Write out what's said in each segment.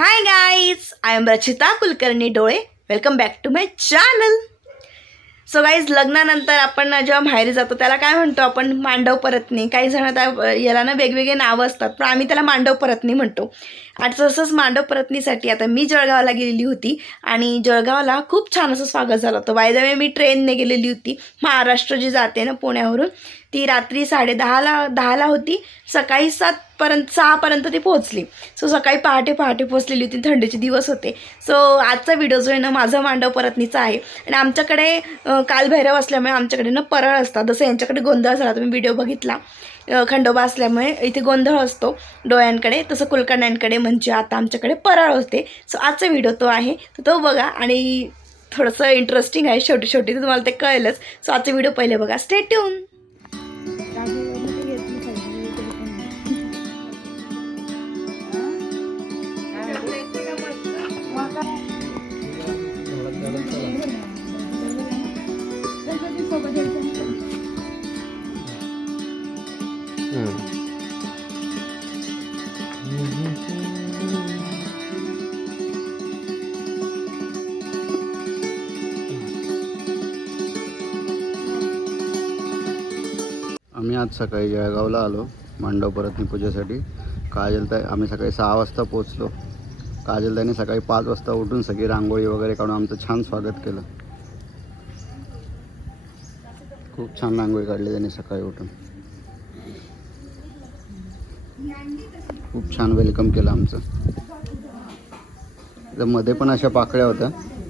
Hi guys I am Rachita Kulkarni डोळे welcome back to my channel so guys लग्नानंतर आपण जेव्हा माहेरी जातो त्याला काय म्हणतो आपण? मांडव परतणी. काही जण त्या याला ना वेगवेगळे नावं असतात पण आम्ही त्याला मांडव परतणी म्हणतो. आणि तसंच मांडव परतणीसाठी आता मी जळगावला गेलेली होती आणि जळगावला खूप छान असं स्वागत झालं होतं. बाय द वे मी ट्रेनने गेलेली होती. महाराष्ट्र जी जाते ना पुण्यावरून ती रात्री साडे दहाला दहाला होती. सकाळी सातपर्यंत सहापर्यंत ती पोहोचली. सो सकाळी पहाटे पहाटे पोहोचलेली होती. थंडीचे दिवस होते. सो आजचा व्हिडिओ जो आहे ना माझा मांडव परतनीचा आहे. आणि आमच्याकडे कालभैरव असल्यामुळे आमच्याकडे ना परळ असतात. जसं यांच्याकडे गोंधळ झाला तुम्ही व्हिडिओ बघितला. खंडोबा असल्यामुळे इथे गोंधळ असतो डोळ्यांकडे तसं कुलकर्ण्यांकडे म्हणजे आता आमच्याकडे परळ होते. सो आजचा व्हिडिओ तो आहे. तर तो बघा आणि थोडंसं इंटरेस्टिंग आहे. शेवटी शेवटी तर तुम्हाला ते कळेलच. सो आजचा व्हिडिओ पहिले बघा. स्टे ट्यून आज सकाळी जळगावला आलो. मांडव परतनी पूजेसाठी. काजलताई आम्ही सकाळी सहा वाजता पोचलो काजलताईने सकाळी पाच वाजता उठून सगळी रांगोळी वगैरे काढून आमचं छान स्वागत केलं. खूप छान रांगोळी काढली त्यांनी सकाळी उठून. खूप छान वेलकम केलं आमचं. तर मध्ये पण अशा पाकळ्या होत्या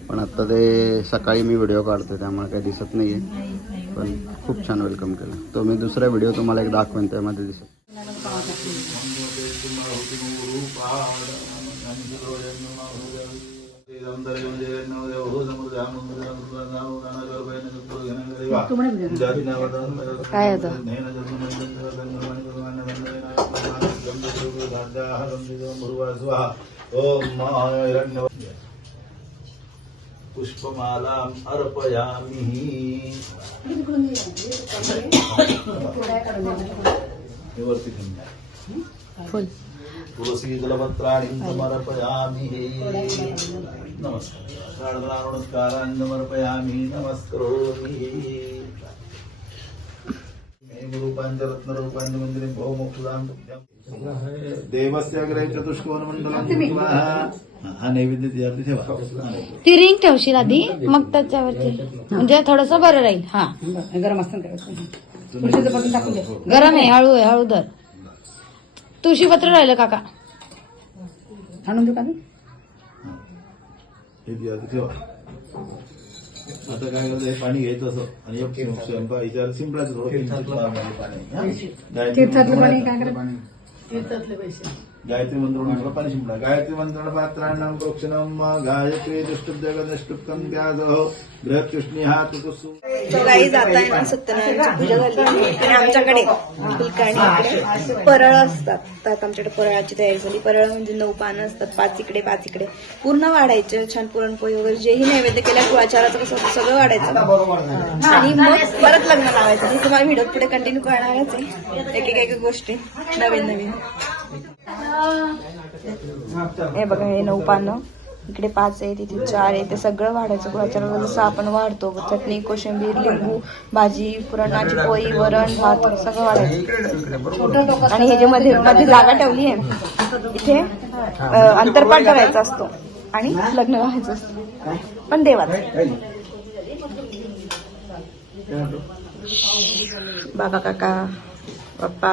पण आता ते सकाळी मी व्हिडिओ काढतो त्यामुळे काही दिसत नाही आहे पण खूप छान वेलकम केलं. तो मी दुसरा व्हिडिओ तुम्हाला एक दाखवेन त्यामध्ये दिसत काय होतं? पुष्पमालाम् अर्पयामि। तुलसी जलपत्राणि समर्पयामि नमस्कार। नमस्कारान् समर्पयामि मंदिरे हा नैवेद्य ठेवा. ती रिंग ठेवशील आधी? मग त्याच्यावरती. म्हणजे थोडस बरं राहील. हा. गरम असतं पत्र दे. गरम आहे हळू आहे हळू धर. तुळशीपत्र राहिलं काका. आणून देऊ का? हे. ठेवा. आता काय करतो हे पाणी घ्यायचं असं. आणि स्वयंपाक याच्यावर शिंपडायचं थोडं पाणी हा? तीर्थातलं पाणी काय मंत्र- करायचं गायत्री मंत्र पाणी शिंपडा गायत्री मंत्र पात्राणाम प्रोक्षणम गायत्री दुष्टुजगदष्टुप्तम त्याजो बृहत्युष्णी हा तुकसु काही जाताय ना सत्यनारायणची पूजा झाली आणि आमच्याकडे कुलकर्णीकडे परळ असतात. तर आमच्याकडे परळाची तयारी झाली. परळ म्हणजे नऊ पानं असतात. पाच इकडे पाच इकडे. पूर्ण वाढायचं छान पुरणपोळी वगैरे जेही नैवेद्य केल्या कुळाचाराचं कसं सगळं वाढायचं. आणि मग परत लग्न लावायचं. तुम्हाला व्हिडिओ पुढे कंटिन्यू करणारच आहे. एक एक गोष्टी. नवीन नवीन. हे बघा हे नऊ पानं. इकडे पाच आहे तिथे चार आहे ते सगळं वाढायचं गुळाच्या जसं आपण वाढतो. चटणी कोशिंबीर लिंबू भाजी पुरणाची पोळी वरण भात सगळं वाढायचं. आणि हे जे मध्ये मध्ये जागा ठेवली आहे इथे अं, अंतरपाठ करायचा असतो आणि लग्न व्हायचं असतं. पण देवाच. बाबा काका पप्पा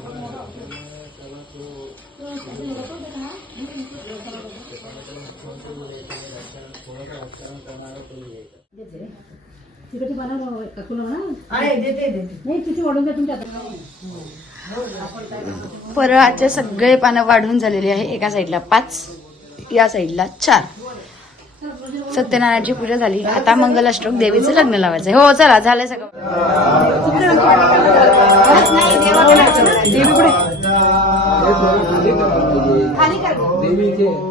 नाही. काकूला म्हणा नाही तिथे द्या तुमच्या परळाचे सगळे पानं वाढून झालेले आहे. एका साईडला पाच या साईडला चार. सत्यनारायणची पूजा झाली. आता मंगलाष्टक देवीचं लग्न लावायचं हो चला झालंय सगळं. आहे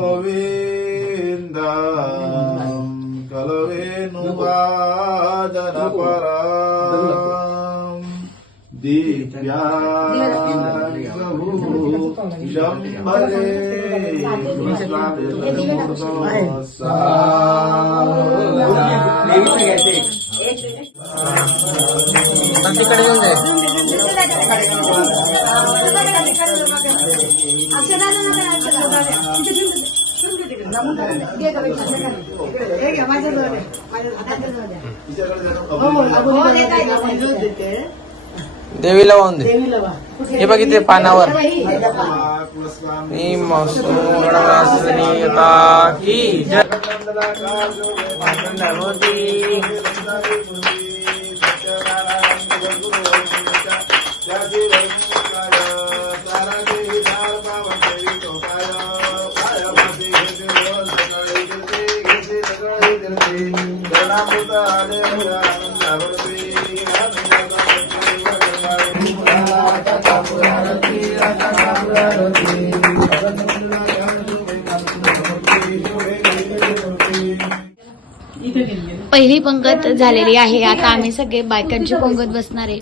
Govinda Kalavenu Vajana Param Divya Prabhu Shambhare Thank you. देवीला वाहून दे. हे बघ इथे पानावर. मी मसूता की जय. पहिली पंगत झालेली आहे. आता आम्ही सगळे बायकांची पंगत बसणार आहे.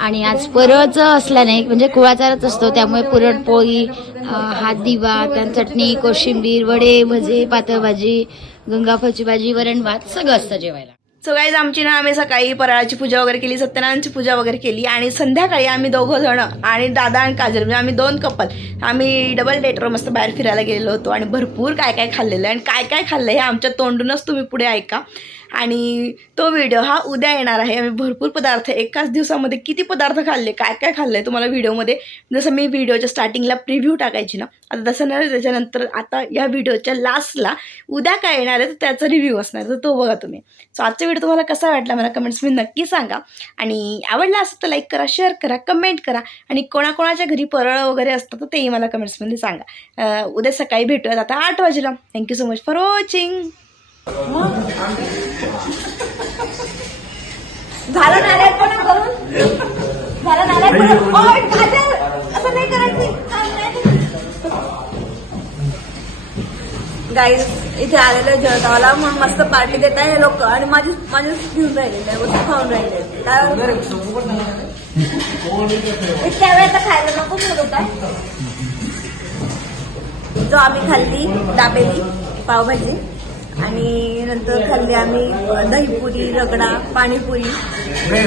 आणि आज परळच असला नाही म्हणजे कुळाचारच असतो त्यामुळे पुरणपोळी हात दिवा त्या चटणी कोशिंबीर वडे भजे पातळ भाजी गंगाफळची भाजी वरण भात सगळं असतं जेवायला. सो गाईज आमची ना आम्ही सकाळी पराळाची पूजा वगैरे केली सत्यनारायणची पूजा वगैरे केली आणि संध्याकाळी आम्ही दोघं जण आणि दादा आणि काजल म्हणजे आम्ही दोन कपल आम्ही डबल डेटवर मस्त बाहेर फिरायला गेलेलो होतो आणि भरपूर काय काय खाल्लेलं आहे आणि काय काय खाल्लं हे आमच्या तोंडूनच तुम्ही पुढे ऐका. आणि तो व्हिडिओ हा उद्या येणार आहे. आम्ही भरपूर पदार्थ एकाच दिवसामध्ये किती पदार्थ खाल्ले काय काय खाल्ले तुम्हाला व्हिडिओमध्ये जसं मी व्हिडिओच्या स्टार्टिंगला प्रिव्ह्यू टाकायची ना आता तसं नाही त्याच्यानंतर आता या व्हिडिओच्या लास्टला उद्या काय येणार आहे तर त्याचा रिव्ह्यू असणार तर तो बघा तुम्ही. सो आजचा व्हिडिओ तुम्हाला कसा वाटला मला कमेंट्समध्ये नक्की सांगा. आणि आवडला असेल तर लाईक करा शेअर करा कमेंट करा. आणि कोणाकोणाच्या घरी परळ वगैरे असतं तर तेही मला कमेंट्समध्ये सांगा. उद्या सकाळी भेटूयात. आता आठ वाजेला. Thank you so much for watching झालं झालं गाईज इथे आलेले जळगावला. म्हणून मस्त पार्टी देत आहे लोक. आणि माझी माझी घेऊन राहिलेले वस्तू खाऊन राहिले वेळेचा खायला नको म्हणत होता. जो आम्ही खाल्ली दाबेली पावभाजी. आणि नंतर खाल्ली आम्ही दहीपुरी रगडा पाणीपुरी. भेळ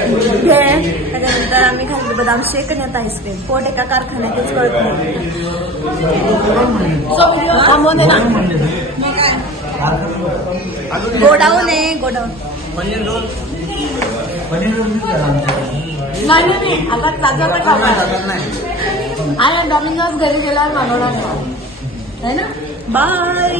त्याच्यानंतर आम्ही खाल्ली बदाम शेक आणि आईस्क्रीम पोट एका कारखान्यातच कळत नाही. गोडाऊन आहे गोडाऊन. नाही नाही आता ताजा पण आणि डॉमिनोज घरी गेल्यावर मागवणार नाही. है ना? बाय